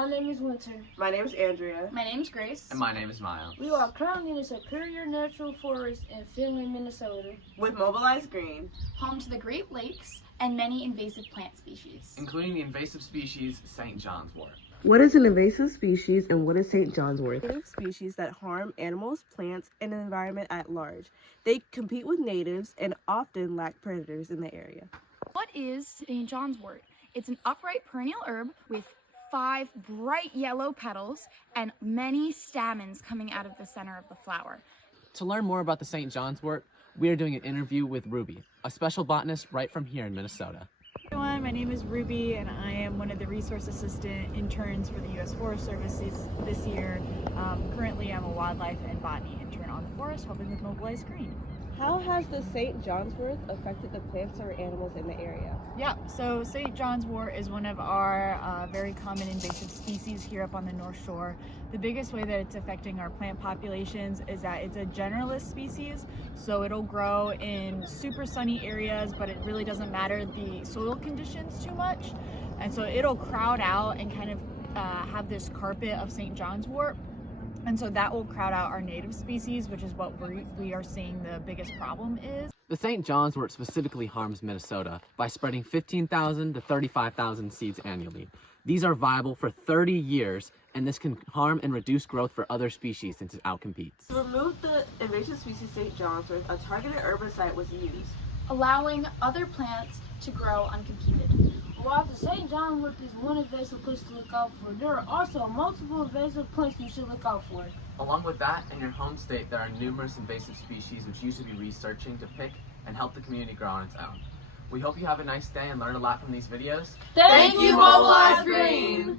My name is Winter. My name is Andrea. My name is Grace. And my name is Miles. We are currently in a superior natural forest in Finland, Minnesota. With Mobilize Green, Home to the Great Lakes and many invasive plant species. Including the invasive species St. John's wort. what is an invasive species and what is St. John's wort? Native species that harm animals, plants, and the environment at large. They compete with natives and often lack predators in the area. What is St. John's wort? It's an upright perennial herb with 5 bright yellow petals and many stamens coming out of the center of the flower. To learn more about the St. John's wort, we are doing an interview with Ruby, a special botanist right from here in Minnesota. Hi everyone, my name is Ruby and I am one of the resource assistant interns for the U.S. Forest Service this year. Currently I'm a wildlife and botany intern on the forest helping with Mobilize Green. How has the St. John's wort affected the plants or animals in the area? Yeah, so St. John's wort is one of our very common invasive species here up on the North Shore. The biggest way that it's affecting our plant populations is that it's a generalist species, so it'll grow in super sunny areas, but it really doesn't matter the soil conditions too much. And so it'll crowd out and kind of have this carpet of St. John's wort. And so that will crowd out our native species, which is what we are seeing the biggest problem is. The St. John's wort specifically harms Minnesota by spreading 15,000 to 35,000 seeds annually. These are viable for 30 years, and this can harm and reduce growth for other species since it outcompetes. To remove the invasive species St. John's wort, a targeted herbicide was used, Allowing other plants to grow uncompeded. While the St. John wort is one invasive plant to look out for, there are also multiple invasive plants you should look out for. Along with that, in your home state, there are numerous invasive species which you should be researching to pick and help the community grow on its own. We hope you have a nice day and learn a lot from these videos. Thank you, Mobilize Green!